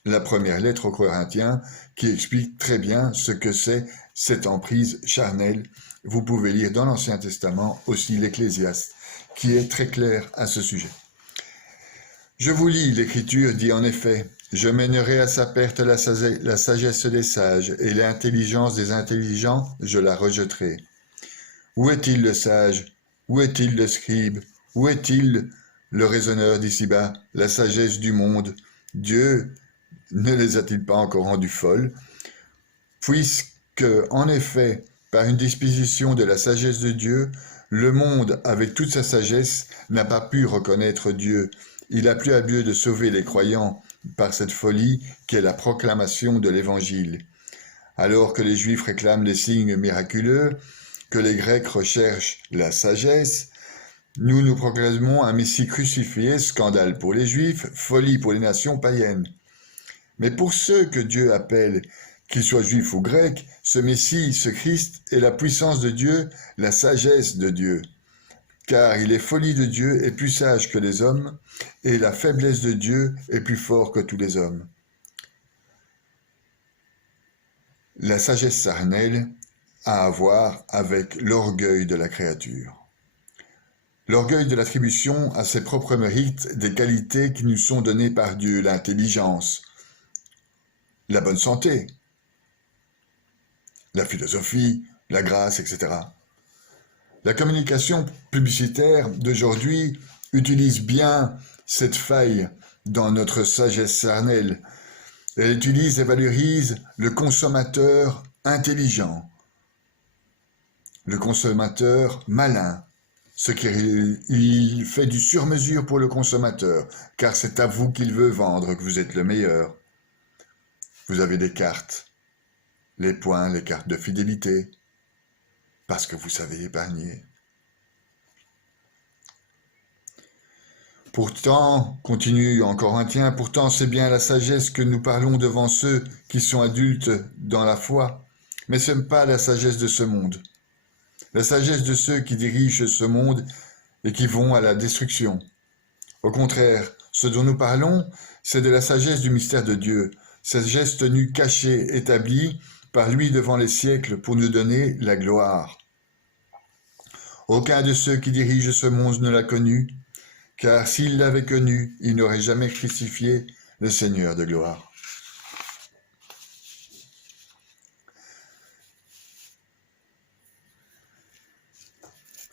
la première lettre aux Corinthiens, qui explique très bien ce que c'est cette emprise charnelle. Vous pouvez lire dans l'Ancien Testament aussi l'Ecclésiaste, qui est très clair à ce sujet. Je vous lis, l'Écriture dit en effet, « Je mènerai à sa perte la sagesse des sages, et l'intelligence des intelligents, je la rejetterai. Où est-il le sage? Où est-il le scribe? Où est-il le raisonneur d'ici-bas, la sagesse du monde? Dieu ne les a-t-il pas encore rendues folles? Puisque, en effet, par une disposition de la sagesse de Dieu, le monde, avec toute sa sagesse, n'a pas pu reconnaître Dieu. Il a plu à Dieu de sauver les croyants par cette folie qu'est la proclamation de l'Évangile. Alors que les Juifs réclament les signes miraculeux, que les Grecs recherchent la sagesse, nous proclamons un Messie crucifié, scandale pour les Juifs, folie pour les nations païennes. Mais pour ceux que Dieu appelle, qu'ils soient juifs ou grecs, ce Messie, ce Christ, est la puissance de Dieu, la sagesse de Dieu. Car il est folie de Dieu et plus sage que les hommes, et la faiblesse de Dieu est plus fort que tous les hommes. La sagesse charnelle a à voir avec l'orgueil de la créature. L'orgueil de l'attribution à ses propres mérites des qualités qui nous sont données par Dieu, l'intelligence, la bonne santé, la philosophie, la grâce, etc. La communication publicitaire d'aujourd'hui utilise bien cette faille dans notre sagesse charnelle. Elle utilise et valorise le consommateur intelligent, le consommateur malin, ce qui fait du sur-mesure pour le consommateur, car c'est à vous qu'il veut vendre que vous êtes le meilleur. Vous avez des cartes, les points, les cartes de fidélité, parce que vous savez épargner. Pourtant, continue en Corinthiens, pourtant c'est bien la sagesse que nous parlons devant ceux qui sont adultes dans la foi, mais ce n'est pas la sagesse de ce monde. La sagesse de ceux qui dirigent ce monde et qui vont à la destruction. Au contraire, ce dont nous parlons, c'est de la sagesse du mystère de Dieu, sagesse tenue cachée, établie par lui devant les siècles pour nous donner la gloire. Aucun de ceux qui dirigent ce monde ne l'a connu, car s'il l'avait connu, il n'aurait jamais crucifié le Seigneur de gloire.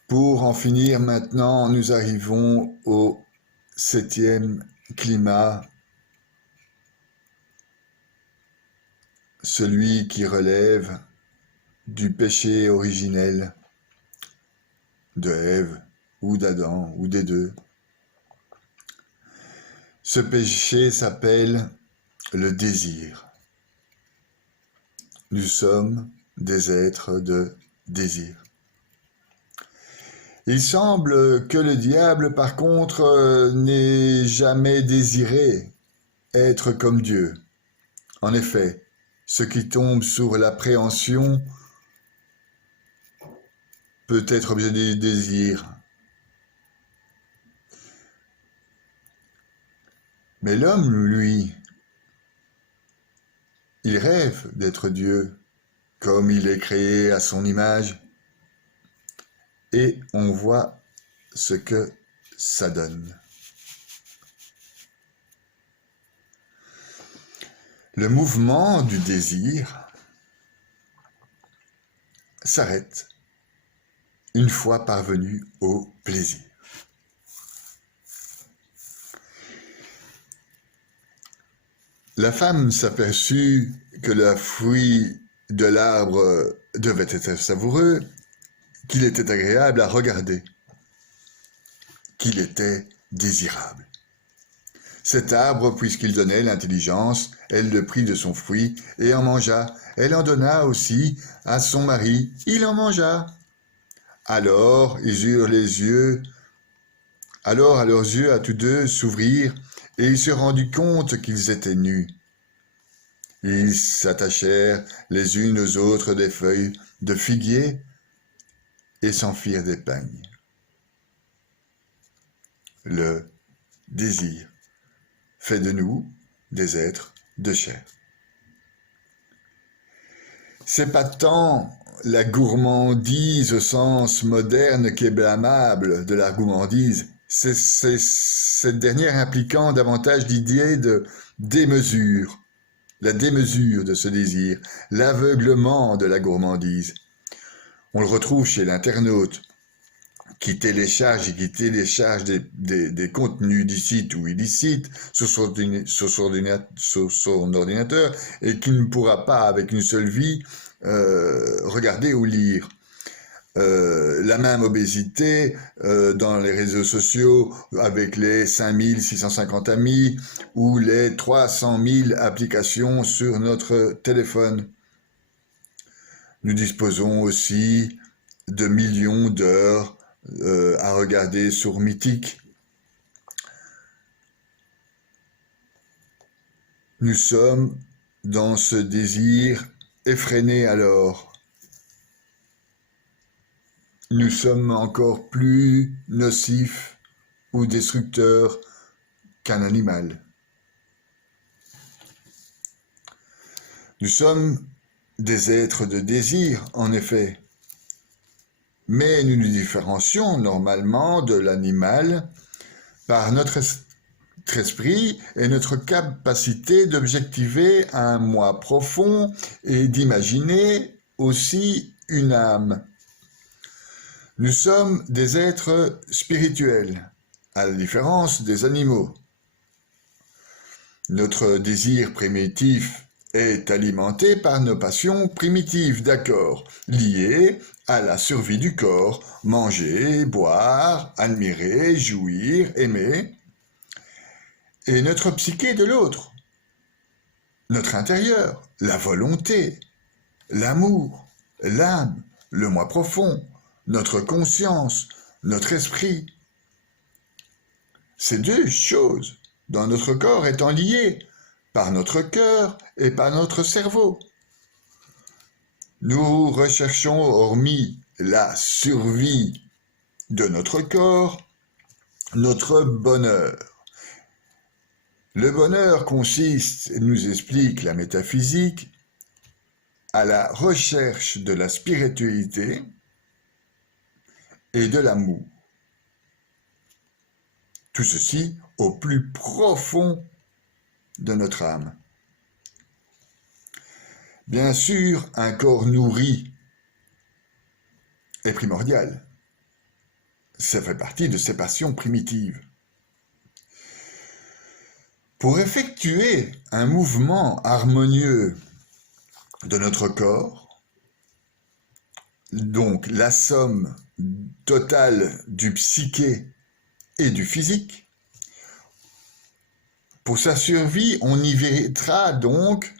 Pour en finir maintenant, nous arrivons au 7e climat, celui qui relève du péché originel de Ève ou d'Adam ou des deux. Ce péché s'appelle le désir. Nous sommes des êtres de désir. Il semble que le diable, par contre, n'ait jamais désiré être comme Dieu. En effet, ce qui tombe sur l'appréhension peut être objet de désir. Mais l'homme, lui, il rêve d'être Dieu, comme il est créé à son image. Et on voit ce que ça donne. Le mouvement du désir s'arrête une fois parvenu au plaisir. La femme s'aperçut que le fruit de l'arbre devait être savoureux, qu'il était agréable à regarder, qu'il était désirable. Cet arbre, puisqu'il donnait l'intelligence, elle le prit de son fruit et en mangea. Elle en donna aussi à son mari, il en mangea. Alors ils eurent les yeux, alors à leurs yeux à tous deux s'ouvrirent, et ils se rendurent compte qu'ils étaient nus. Ils s'attachèrent les unes aux autres des feuilles de figuier, et s'en firent des pagnes. Le désir fait de nous des êtres de chair. C'est pas tant la gourmandise au sens moderne qui est blâmable de la gourmandise, c'est cette dernière impliquant davantage l'idée de démesure, la démesure de ce désir, l'aveuglement de la gourmandise. On le retrouve chez l'internaute qui télécharge des contenus licites ou illicites sur son ordinateur et qui ne pourra pas, avec une seule vie, regarder ou lire. La même obésité dans les réseaux sociaux avec les 5650 amis ou les 300 000 applications sur notre téléphone. Nous disposons aussi de millions d'heures à regarder sur Mythique. Nous sommes dans ce désir effréné alors. Nous sommes encore plus nocifs ou destructeurs qu'un animal. Nous sommes des êtres de désir, en effet, mais nous nous différencions normalement de l'animal par notre esprit et notre capacité d'objectiver un moi profond et d'imaginer aussi une âme. Nous sommes des êtres spirituels, à la différence des animaux. Notre désir primitif est alimenté par nos passions primitives, d'accord, liées à la survie du corps, manger, boire, admirer, jouir, aimer, et notre psyché de l'autre, notre intérieur, la volonté, l'amour, l'âme, le moi profond, notre conscience, notre esprit. Ces deux choses dans notre corps étant liées par notre cœur et par notre cerveau. Nous recherchons, hormis la survie de notre corps, notre bonheur. Le bonheur consiste, nous explique la métaphysique, à la recherche de la spiritualité et de l'amour. Tout ceci au plus profond de notre âme. Bien sûr, un corps nourri est primordial. Ça fait partie de ces passions primitives. Pour effectuer un mouvement harmonieux de notre corps, donc la somme totale du psyché et du physique, pour sa survie, on y verra donc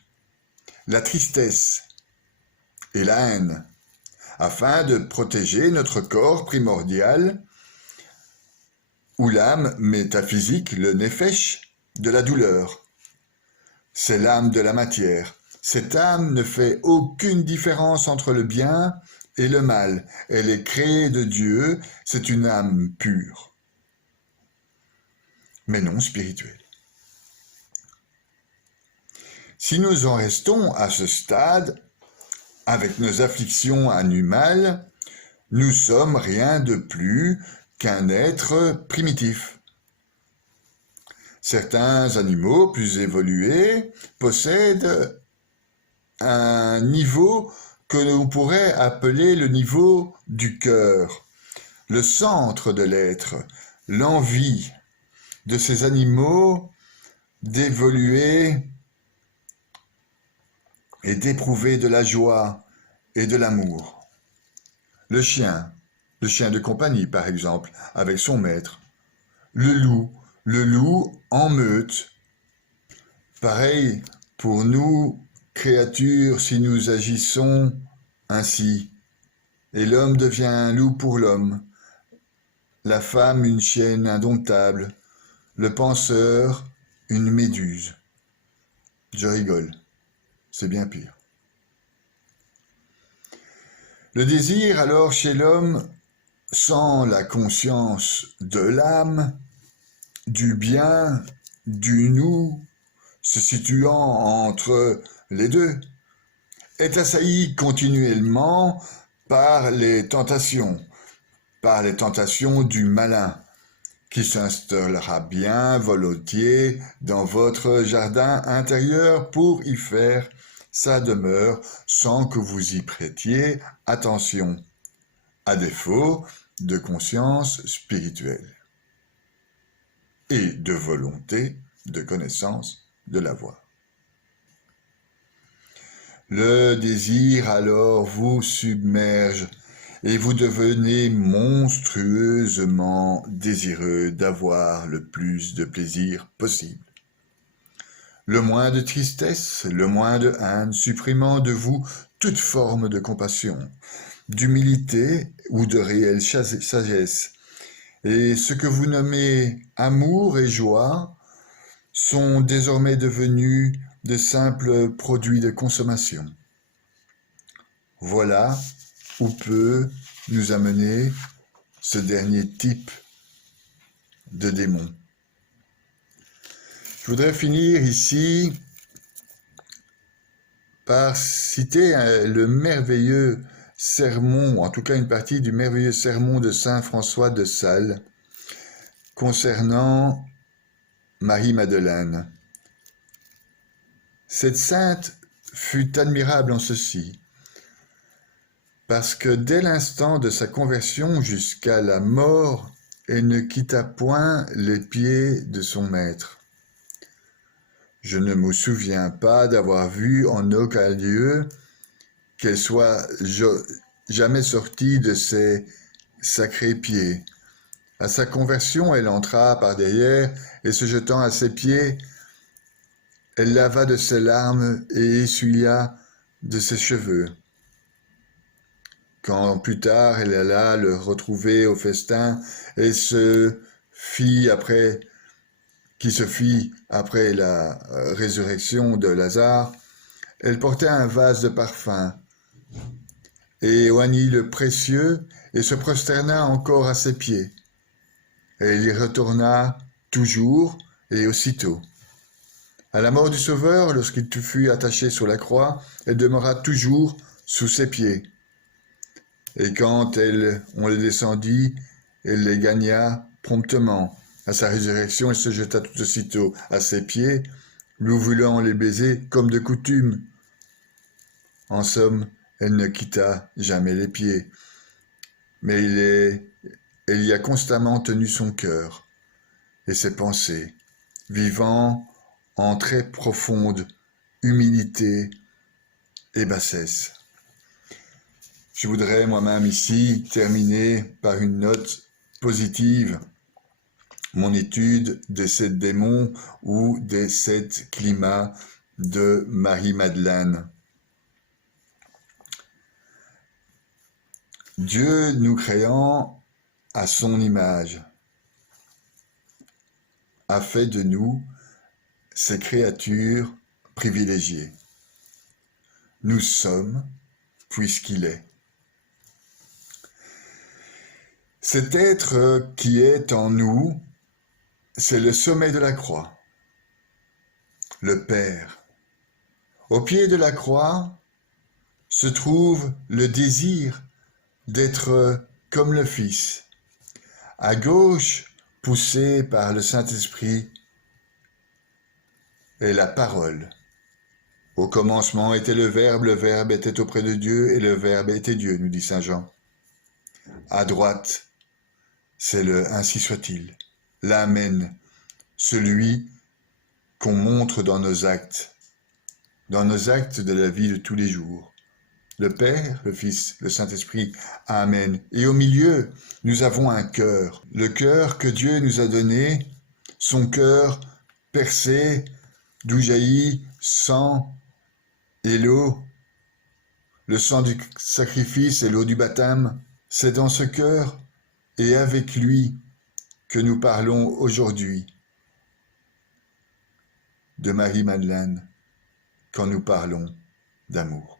la tristesse et la haine, afin de protéger notre corps primordial, ou l'âme métaphysique, le nefesh, de la douleur. C'est l'âme de la matière. Cette âme ne fait aucune différence entre le bien et le mal. Elle est créée de Dieu, c'est une âme pure, mais non spirituelle. Si nous en restons à ce stade, avec nos afflictions animales, nous sommes rien de plus qu'un être primitif. Certains animaux plus évolués possèdent un niveau que l'on pourrait appeler le niveau du cœur, le centre de l'être, l'envie de ces animaux d'évoluer et d'éprouver de la joie et de l'amour. Le chien de compagnie par exemple, avec son maître. Le loup en meute. Pareil pour nous, créatures, si nous agissons ainsi. Et l'homme devient un loup pour l'homme, la femme une chienne indomptable, le penseur une méduse. Je rigole, c'est bien pire. Le désir alors chez l'homme, sans la conscience de l'âme, du bien, du nous, se situant entre les deux, est assailli continuellement par les tentations du malin, qui s'installera bien volontiers dans votre jardin intérieur pour y faire sa demeure sans que vous y prêtiez attention, à défaut de conscience spirituelle et de volonté de connaissance de la voie. Le désir alors vous submerge et vous devenez monstrueusement désireux d'avoir le plus de plaisir possible. Le moins de tristesse, le moins de haine, supprimant de vous toute forme de compassion, d'humilité ou de réelle sagesse. Et ce que vous nommez amour et joie sont désormais devenus de simples produits de consommation. Voilà où peut nous amener ce dernier type de démon. Je voudrais finir ici par citer le merveilleux sermon, en tout cas une partie du merveilleux sermon de saint François de Sales concernant Marie-Madeleine. Cette sainte fut admirable en ceci. parce que dès l'instant de sa conversion jusqu'à la mort, elle ne quitta point les pieds de son maître. Je ne me souviens pas d'avoir vu en aucun lieu qu'elle soit jamais sortie de ses sacrés pieds. À sa conversion, elle entra par derrière et se jetant à ses pieds, elle lava de ses larmes et essuya de ses cheveux. Quand plus tard elle alla le retrouver au festin, et qui se fit après la résurrection de Lazare, elle portait un vase de parfum, et oignit le précieux, et se prosterna encore à ses pieds. Elle y retourna toujours et aussitôt. À la mort du Sauveur, lorsqu'il fut attaché sur la croix, elle demeura toujours sous ses pieds. Et quand on le descendit, elle les gagna promptement. À sa résurrection, elle se jeta tout aussitôt à ses pieds, lui voulant les baiser comme de coutume. En somme, elle ne quitta jamais les pieds, mais elle y a constamment tenu son cœur et ses pensées, vivant en très profonde humilité et bassesse. Je voudrais moi-même ici terminer par une note positive, mon étude des 7 démons ou des 7 climats de Marie-Madeleine. Dieu nous créant à son image a fait de nous ses créatures privilégiées. Nous sommes puisqu'il est. Cet être qui est en nous, c'est le sommet de la croix, le Père. Au pied de la croix se trouve le désir d'être comme le Fils. À gauche, poussé par le Saint-Esprit, est la parole. Au commencement était le Verbe était auprès de Dieu, et le Verbe était Dieu, nous dit saint Jean. À droite, c'est le ainsi soit-il, l'Amen, celui qu'on montre dans nos actes de la vie de tous les jours. Le Père, le Fils, le Saint-Esprit, Amen. Et au milieu, nous avons un cœur, le cœur que Dieu nous a donné, son cœur percé, d'où jaillit sang et l'eau, le sang du sacrifice et l'eau du baptême. C'est dans ce cœur et avec lui que nous parlons aujourd'hui de Marie-Madeleine quand nous parlons d'amour.